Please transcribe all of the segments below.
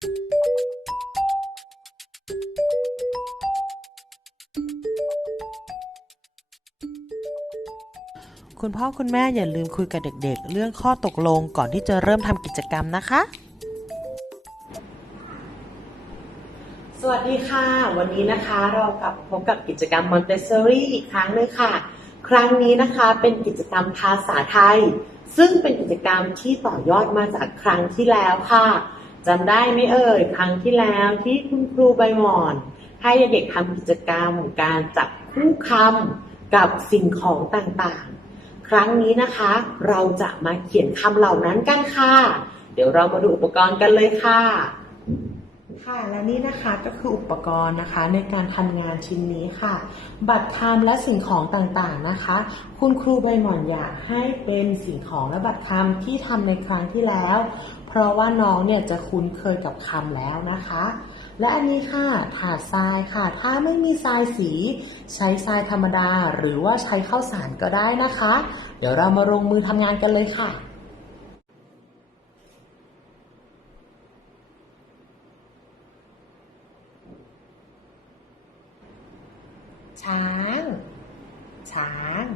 คุณพ่อคุณแม่อย่าลืมคุยกับเด็กๆ เรื่องข้อตกลงก่อนที่จะเริ่มทำกิจกรรมนะคะ สวัสดีค่ะ วันนี้นะคะเรากลับพบกับกิจกรรม Montessori อีกครั้งหนึงค่ะ ครั้งนี้นะคะเป็นกิจกรรมภาษาไทย ซึ่งเป็นกิจกรรมที่ต่อยอดมาจากครั้งที่แล้วค่ะ จำได้ไหมเอ่ยครั้งที่แล้วที่คุณครูใบหมอนให้เด็กทำกิจกรรมการจับคู่คำกับสิ่งของต่างๆ ครั้งนี้นะคะ เราจะมาเขียนคำเหล่านั้นกันค่ะ เดี๋ยวเรามาดูอุปกรณ์กันเลยค่ะ ค่ะและนี่นะคะก็คืออุปกรณ์นะคะในการทำงานชิ้นนี้ค่ะ บัตรคำและสิ่งของต่างๆนะคะ คุณครูใบหมอนอยากให้เป็นสิ่งของและบัตรคำที่ทำในครั้งที่แล้ว เพราะว่าน้องเนี่ยจะคุ้นเคยกับคำแล้วนะคะ และอันนี้ค่ะถาดทรายค่ะ ถ้าไม่มีทรายสี ใช้ทรายธรรมดา หรือว่าใช้ข้าวสารก็ได้นะคะ เดี๋ยวเรามาลงมือทำงานกันเลยค่ะ ช้าง ช้าง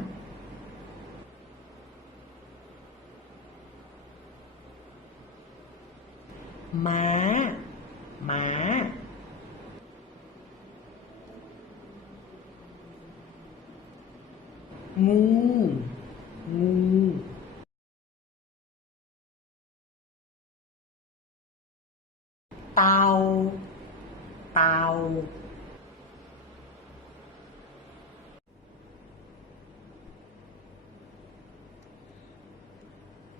ม้า ม้า งู งู เต่าเต่า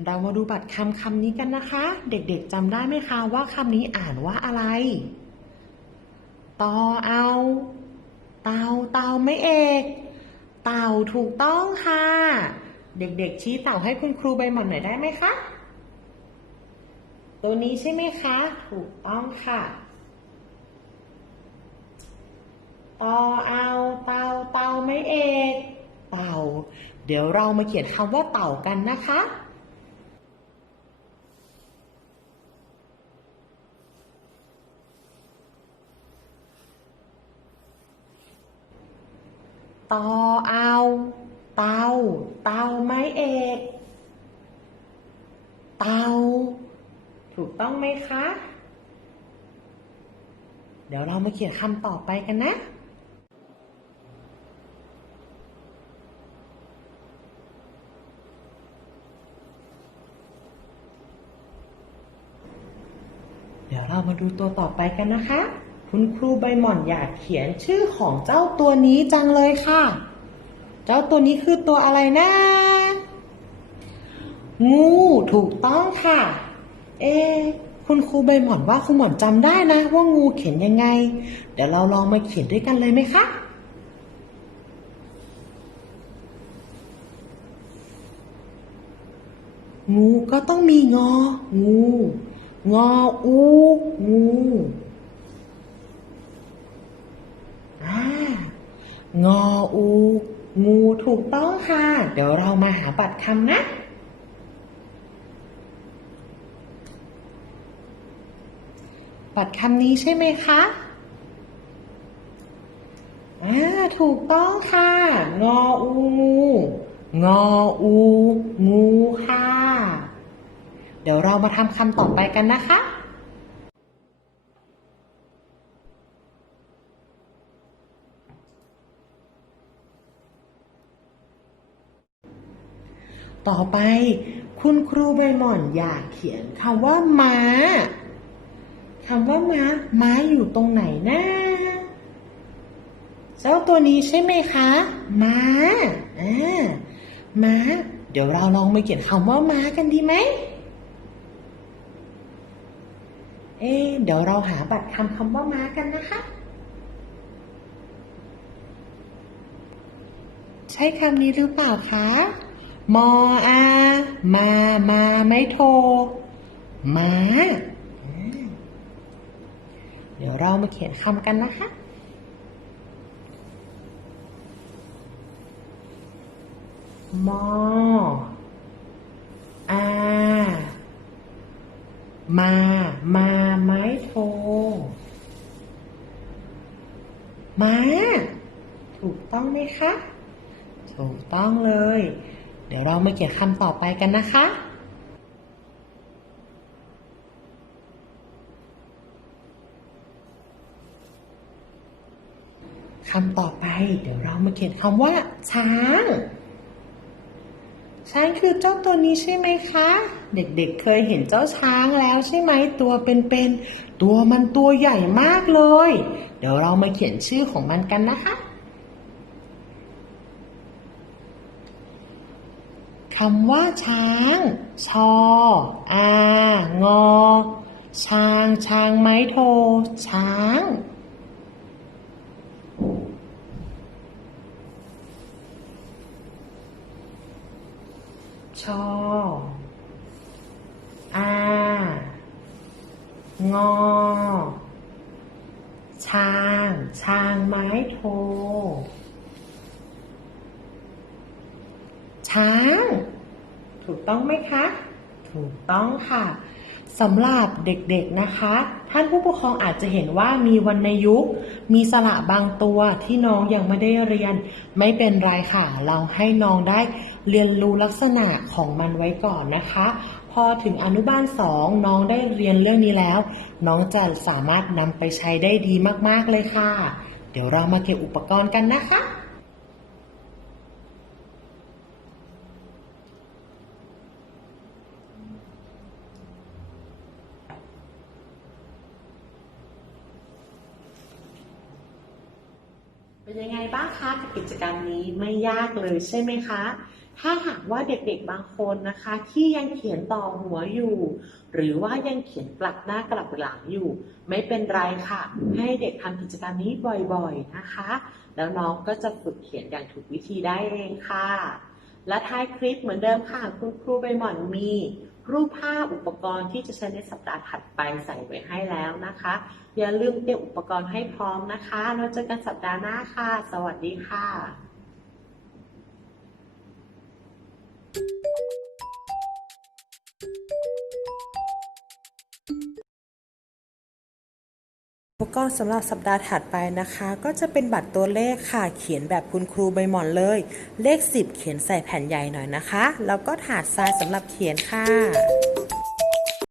เรามาดูบัตรคำคำนี้กันนะคะ เด็กๆจำได้ไหมคะว่าคำนี้อ่านว่าอะไร ตอเอา เต่าเต่าไม่เอก เต่าถูกต้องค่ะ เด็กๆชี้เต่าให้คุณครูใบหม่อนหน่อยได้ไหมคะ ตัวนี้ใช่ไหมคะ ถูกต้องค่ะตอเอาเต่าเต่าไม่เอก เต่า เดี๋ยวเรามาเขียนคำว่าเต่ากันนะคะ ตอเอาเตาเตาไม้เอกเตาถูกต้องไหมคะ เดี๋ยวเรามาเขียนคำต่อไปกันนะ เดี๋ยวเรามาดูตัวต่อไปกันนะคะ คุณครูใบหม่อนอยากเขียนชื่อของเจ้าตัวนี้จังเลยค่ะ เจ้าตัวนี้คือตัวอะไรนะ งูถูกต้องค่ะ เอ คุณครูใบหม่อนว่าคุณหม่อนจำได้นะ ว่างูเขียนยังไง เดี๋ยวเราลองมาเขียนด้วยกันเลยไหมคะงูก็ต้องมีงอ งู งออูงูอ่า งออู งูถูกต้องค่ะ เดี๋ยวเรามาหาบัตรคำนะ บัตรคำนี้ใช่ไหมคะอ่าถูกต้องค่ะ งออูงู งออู งูค่ะ เดี๋ยวเรามาทำคำต่อไปกันนะคะ ต่อไปคุณครูใบหม่อนอยากเขียนคำว่าม้าคำว่าม้า ม้าอยู่ตรงไหนนะเจ้าตัวนี้ใช่ไหมคะ ม้าอ่าม้า เดี๋ยวเราลองมาเขียนคำว่าม้ากันดีไหมเอ๊เดี๋ยวเราหาบัตรคำคำว่าม้ากันนะคะ ใช่คำนี้หรือเปล่าคะ มออา มา มาไม่โทรมาเดี๋ยวเรามาเขียนคำกันนะคะ มออามา มาไม้โท มา ถูกต้องไหมคะ ถูกต้องเลย ดี๋ยวเรามาเขียนคำต่อไปกันนะคะ คำต่อไป เดี๋ยวเรามาเขียนคำว่า ช้างช้างคือเจ้าตัวนี้ใช่ไหมคะ เด็กๆเเคยเห็นเจ้าช้างแล้วใช่ไหมตัวเป็นๆตัวมันตัวใหญ่มากเลย เดี๋ยวเรามาเขียนชื่อของมันกันนะคะ คำว่าช้าง ชอ อางอ ช้าง ช้างไม้โท ช้าง ชอ อางอ ช้าง ช้างไม้โท ช้าง ถูกต้องไหมคะ ถูกต้องค่ะสำหรับเด็กๆนะคะ ท่านผู้ปกครองอาจจะเห็นว่ามีวรรณยุกต์มีสระบางตัวที่น้องยังไม่ได้เรียน ไม่เป็นไรค่ะ เราให้น้องได้เรียนรู้ลักษณะของมันไว้ก่อนนะคะ พอถึงอนุบาลสองน้องได้เรียนเรื่องนี้แล้ว น้องจะสามารถนำไปใช้ได้ดีมากๆเลยค่ะ เดี๋ยวเรามาเก็บอุปกรณ์กันนะคะ เป็นยังไงบ้างคะกับกิจกรรมนี้ไม่ยากเลยใช่ไหมคะ ถ้าหากว่าเด็กๆบางคนนะคะ ที่ยังเขียนต่อหัวอยู่ หรือว่ายังเขียนกลับหน้ากลับหลังอยู่ ไม่เป็นไรค่ะ ให้เด็กทำกิจกรรมนี้บ่อยๆนะคะ แล้วน้องก็จะฝึกเขียนอย่างถูกวิธีได้เองค่ะ และท้ายคลิปเหมือนเดิมค่ะ คุณครูใบหมอนมี รูปภาพอุปกรณ์ที่จะใช้ในสัปดาห์ถัดไปใส่ไว้ให้แล้วนะคะ อย่าลืมเตรียมอุปกรณ์ให้พร้อมนะคะ แล้วเจอกันสัปดาห์หน้าค่ะ สวัสดีค่ะ ก็สำหรับสัปดาห์ถัดไปนะคะ ก็จะเป็นบัตรตัวเลขค่ะเขียนแบบคุณครูใบหมอนเลย เลข 10 เขียนใส่แผ่นใหญ่หน่อยนะคะ แล้วก็ถาดทรายสำหรับเขียนค่ะ